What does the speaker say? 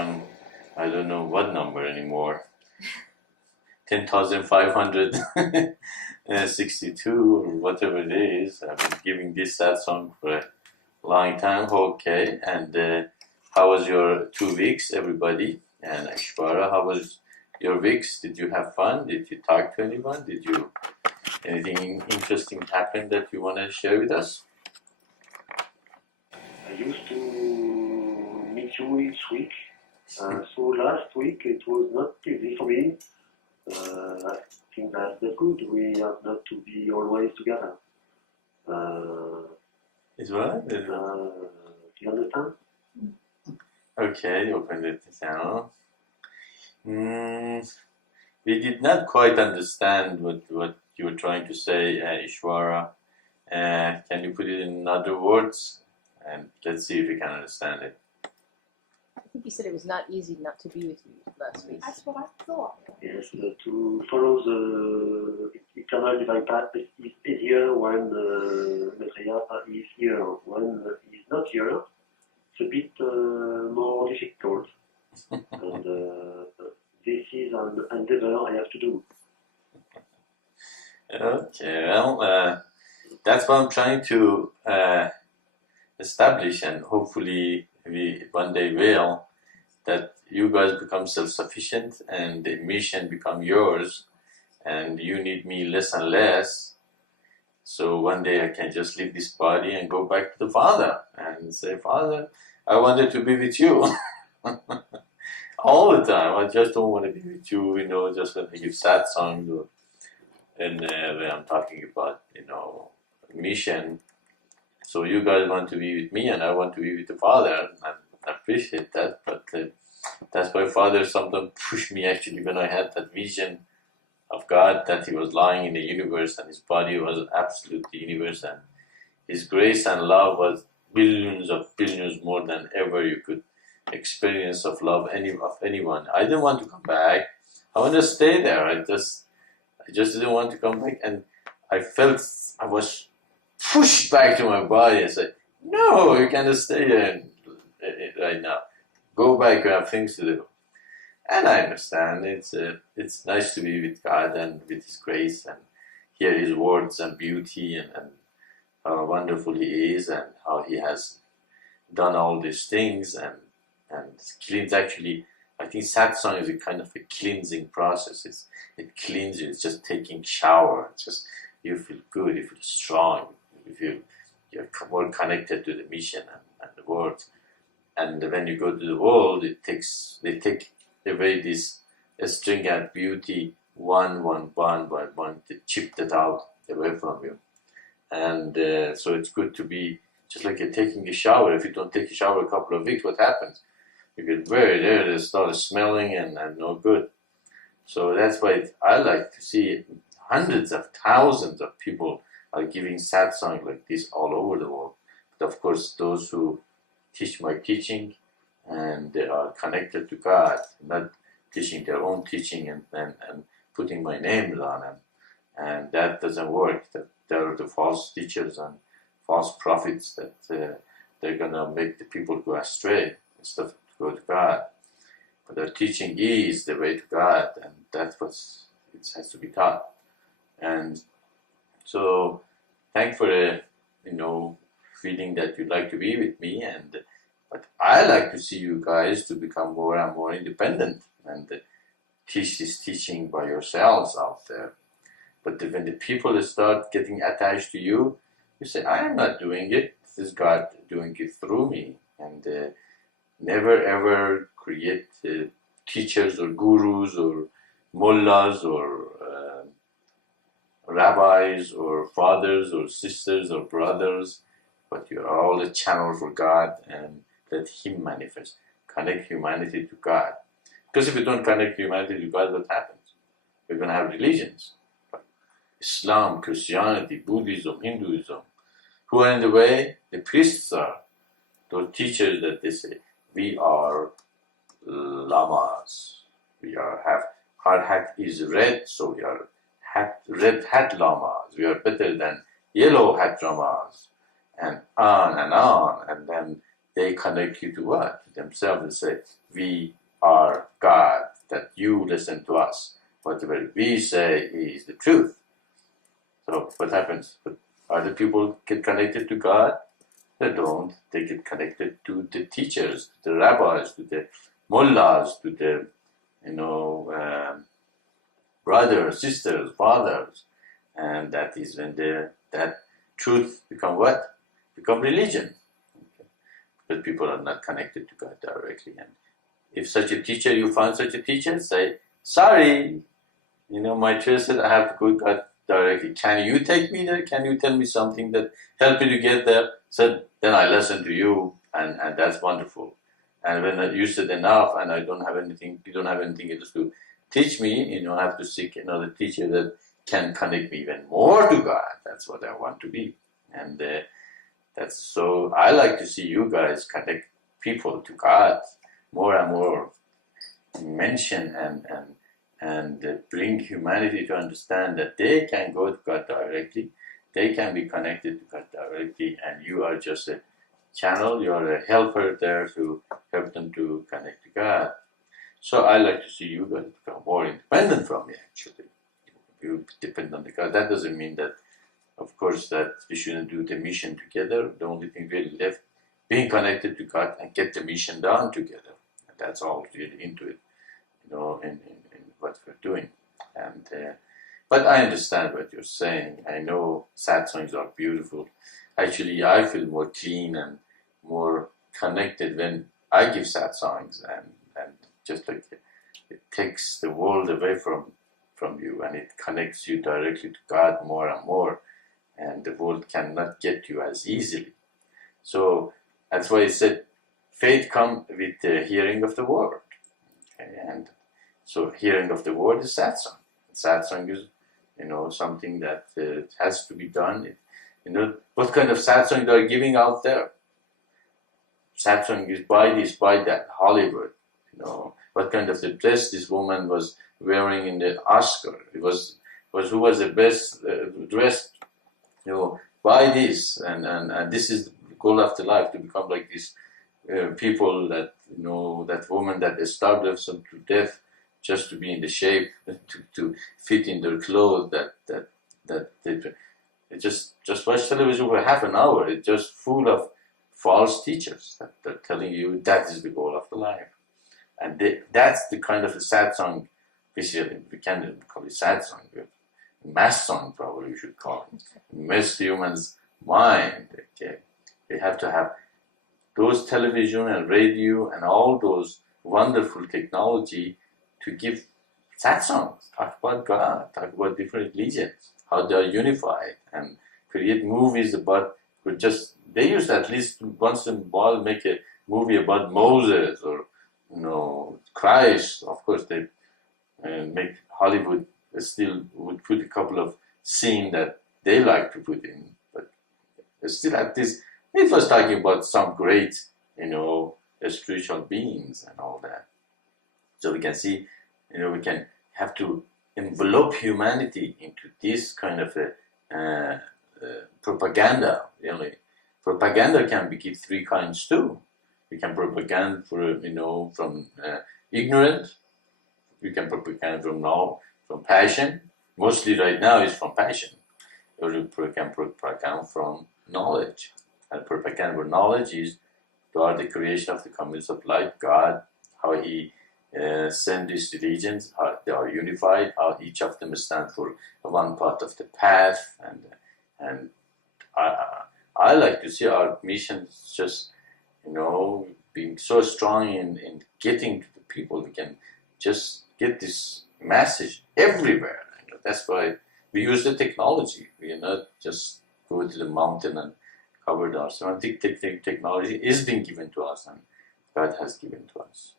satsang, I don't know what number anymore, 10,562 or whatever it is. I've been giving this satsang for a long time. Okay, and how was your 2 weeks, everybody? And Ishvara, how was your weeks? Did you have fun? Did you talk to anyone? Did you anything interesting happen that you want to share with us? I used to meet you each week. So last week it was not easy for me. I think that's good. We have not to be always together. Is what? Do you understand? Okay, open it now. We did not quite understand what you were trying to say, Ishvara. Can you put it in other words? And let's see if we can understand it. I think you said it was not easy not to be with you last week. That's what I thought. Yes, to follow the eternal divine path is easier when Maitreya is here. When he's not here, it's a bit more difficult. And this is an endeavor I have to do. Okay, well, that's what I'm trying to establish, and hopefully we one day will, that you guys become self-sufficient and the mission become yours, and you need me less and less. So one day I can just leave this body and go back to the Father and say, Father, I wanted to be with you. All the time. I just don't want to be with you, just when I give satsang, and when I'm talking about, mission. So you guys want to be with me, and I want to be with the Father. I appreciate that, but that's why Father sometimes pushed me actually when I had that vision of God, that He was lying in the universe and His body was absolute the universe, and His grace and love was billions of billions more than ever you could experience of love of anyone. I didn't want to come back. I want to stay there. I just didn't want to come back, and I felt I was pushed back to my body and said, no, you can't stay here right now. Go back, you have things to do. And I understand. It's nice to be with God and with His grace and hear His words and beauty and how wonderful He is and how He has done all these things and cleans. Actually, I think satsang is a kind of a cleansing process. It cleans you. It's just taking shower. It's just you feel good. You feel strong. You're more connected to the mission and the world. And when you go to the world, they take away this string and beauty one by one. They chip that out away from you. And so it's good to be just like you're taking a shower. If you don't take a shower a couple of weeks, what happens? You get very dirty, it starts smelling and no good. So that's why I like to see hundreds of thousands of people are giving satsang like this all over the world. But of course, those who teach my teaching and they are connected to God, not teaching their own teaching and putting my name on them. And that doesn't work. That there are the false teachers and false prophets that they're going to make the people go astray instead of go to God. But their teaching is the way to God, and that's what it has to be taught. And so, thanks for the feeling that you'd like to be with me, but I like to see you guys to become more and more independent and teach this teaching by yourselves out there. But when the people start getting attached to you, you say, I am not doing it. This is God doing it through me. And never ever create teachers or gurus or mullahs or rabbis or fathers or sisters or brothers, but you're all a channel for God, and let Him manifest. Connect humanity to God. Because if you don't connect humanity to God, what happens? We're going to have religions. Islam, Christianity, Buddhism, Hinduism. Who are in the way? The priests are. Those teachers that they say, we are lamas. Our hat is red, so we are red hat lamas. We are better than yellow hat lamas. And on, and then they connect you to what? To themselves and say, we are God, that you listen to us. Whatever we say is the truth. So what happens? Other people get connected to God? They don't. They get connected to the teachers, to the rabbis, to the mullahs, to the, brothers, sisters, fathers. And that is when that truth become what? Become religion. Okay. But people are not connected to God directly. And if such a teacher, you find such a teacher, say, sorry, Maitreya said I have to go to God directly. Can you take me there? Can you tell me something that help me to get there? Said, then I listen to you, and that's wonderful. And when you said enough, and you don't have anything else to teach me, I have to seek another teacher that can connect me even more to God. That's what I want to be. And that's so I like to see you guys connect people to God more and more, mention and bring humanity to understand that they can go to God directly, they can be connected to God directly, and you are just a channel, you're a helper there to help them to connect to God. So I like to see you guys become more independent from me, actually. You depend on the God. That doesn't mean that, of course, that we shouldn't do the mission together. The only thing really left, being connected to God and get the mission done together. And that's all really into it, in what we're doing. And but I understand what you're saying. I know satsangs are beautiful. Actually, I feel more clean and more connected when I give satsangs, and just like it takes the world away from you, and it connects you directly to God more and more, and the world cannot get you as easily. So that's why it said faith comes with the hearing of the word. Okay? And so hearing of the word is satsang. Satsang is, something that has to be done. What kind of satsang they are giving out there? Satsang is buy this, buy that, Hollywood. What kind of the dress this woman was wearing in the Oscar? It was who was the best dressed. Buy this, and this is the goal of the life, to become like these people that that woman that starved themselves to death just to be in the shape, to fit in their clothes. That they just watch television for half an hour. It's just full of false teachers that they're telling you that is the goal of the life. And that's the kind of a satsang, we can't call it satsang, mass song probably we should call it. Mess human's mind. Okay? They have to have those television and radio and all those wonderful technology to give satsangs, talk about God, talk about different religions, how they are unified, and create movies about, they used to at least once in a while make a movie about Moses or Christ. Of course, they make Hollywood still would put a couple of scenes that they like to put in, but still at this, it was talking about some great, spiritual beings and all that. So we can see, we can have to envelope humanity into this kind of a propaganda. Really, propaganda can be three kinds too. We can propaganda from ignorance. We can propaganda from passion. Mostly right now is from passion. Or we can propaganda from knowledge. And propaganda for knowledge is God, the creation of the community of light, God, how He sent these religions, how they are unified, how each of them stands for one part of the path, and I like to see our missions just being so strong in getting to the people. We can just get this message everywhere. That's why we use the technology. We are not just go to the mountain and cover the earth. I think technology is being given to us, and God has given to us.